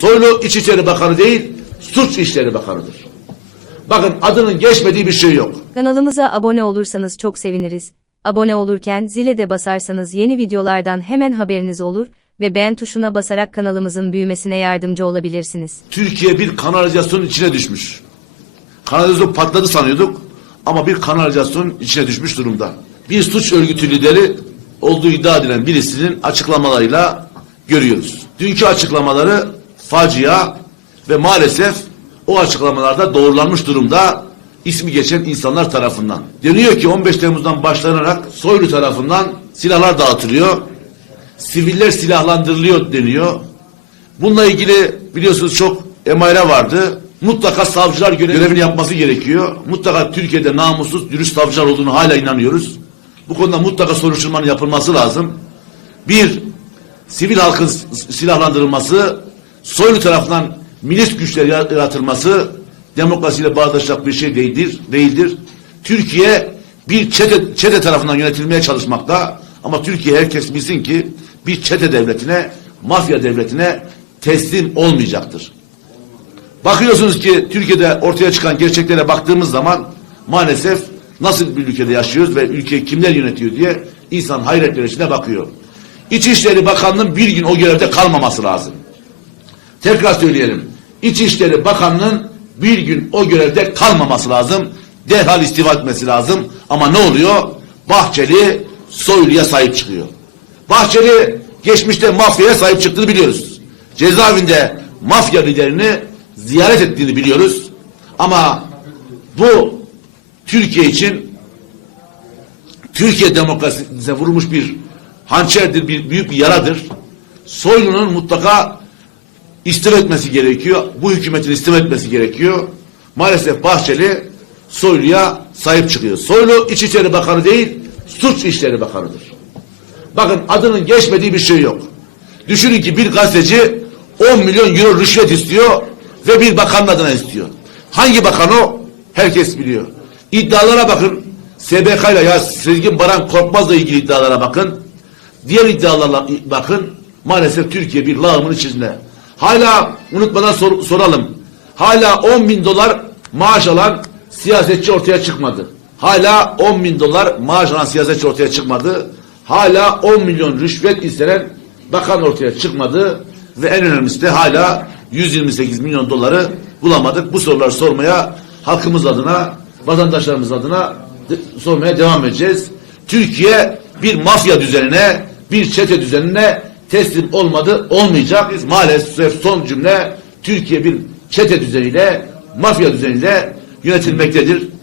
Soylu İçişleri Bakanı değil, Suç İşleri Bakanıdır. Bakın adının geçmediği bir şey yok. Kanalımıza abone olursanız çok seviniriz. Abone olurken zile de basarsanız yeni videolardan hemen haberiniz olur ve beğen tuşuna basarak kanalımızın büyümesine yardımcı olabilirsiniz. Türkiye bir kanalizasyonun içine düşmüş. Kanalizasyon patladı sanıyorduk ama bir kanalizasyonun içine düşmüş durumda. Bir suç örgütü lideri olduğu iddia edilen birisinin açıklamalarıyla görüyoruz. Dünkü açıklamaları facia ve maalesef o açıklamalarda doğrulanmış durumda ismi geçen insanlar tarafından. Deniyor ki 15 Temmuz'dan başlanarak Soylu tarafından silahlar dağıtılıyor. Siviller silahlandırılıyor deniyor. Bununla ilgili biliyorsunuz çok emayre vardı. Mutlaka savcılar görev- görevini yapması gerekiyor. Mutlaka Türkiye'de namussuz, dürüst savcılar olduğunu hala inanıyoruz. Bu konuda mutlaka soruşturmanın yapılması lazım. Bir, sivil halkın silahlandırılması, soylu tarafından milis güçler yara- yaratılması demokrasiyle bağdaşacak bir şey değildir. değildir. Türkiye bir çete, çete tarafından yönetilmeye çalışmakta ama Türkiye herkes bilsin ki bir çete devletine, mafya devletine teslim olmayacaktır. Bakıyorsunuz ki Türkiye'de ortaya çıkan gerçeklere baktığımız zaman maalesef nasıl bir ülkede yaşıyoruz ve ülkeyi kimler yönetiyor diye insan hayretler içine bakıyor. İçişleri Bakanlığı'nın bir gün o görevde kalmaması lazım. Tekrar söyleyelim. İçişleri Bakanlığı'nın bir gün o görevde kalmaması lazım. Derhal istifa etmesi lazım. Ama ne oluyor? Bahçeli Soylu'ya sahip çıkıyor. Bahçeli geçmişte mafyaya sahip çıktığını biliyoruz. Cezaevinde mafya liderini ziyaret ettiğini biliyoruz. Ama bu Türkiye için Türkiye demokrasisine vurmuş bir hançerdir, bir büyük bir yaradır. Soylu'nun mutlaka istifa etmesi gerekiyor. Bu hükümetin istifa etmesi gerekiyor. Maalesef Bahçeli Soylu'ya sahip çıkıyor. Soylu İçişleri Bakanı değil, Suç İşleri Bakanıdır. Bakın adının geçmediği bir şey yok. Düşünün ki bir gazeteci 10 milyon euro rüşvet istiyor ve bir bakanın adına istiyor. Hangi bakan o? Herkes biliyor. İddialara bakın. SBK ile ya Sezgin Baran Korkmaz'la ilgili iddialara bakın. Diğer iddialarla bakın. Maalesef Türkiye bir lağımın içinde. Hala unutmadan sor- soralım. Hala 10 bin dolar maaş alan siyasetçi ortaya çıkmadı. Hala 10 bin dolar maaş alan siyasetçi ortaya çıkmadı. Hala 10 milyon rüşvet istenen bakan ortaya çıkmadı. Ve en önemlisi de hala 128 milyon doları bulamadık. Bu soruları sormaya halkımız adına, vatandaşlarımız adına sormaya devam edeceğiz. Türkiye bir mafya düzenine, bir çete düzenine teslim olmadı, olmayacak. Biz Maalesef son cümle Türkiye bir çete düzeniyle, mafya düzeniyle yönetilmektedir.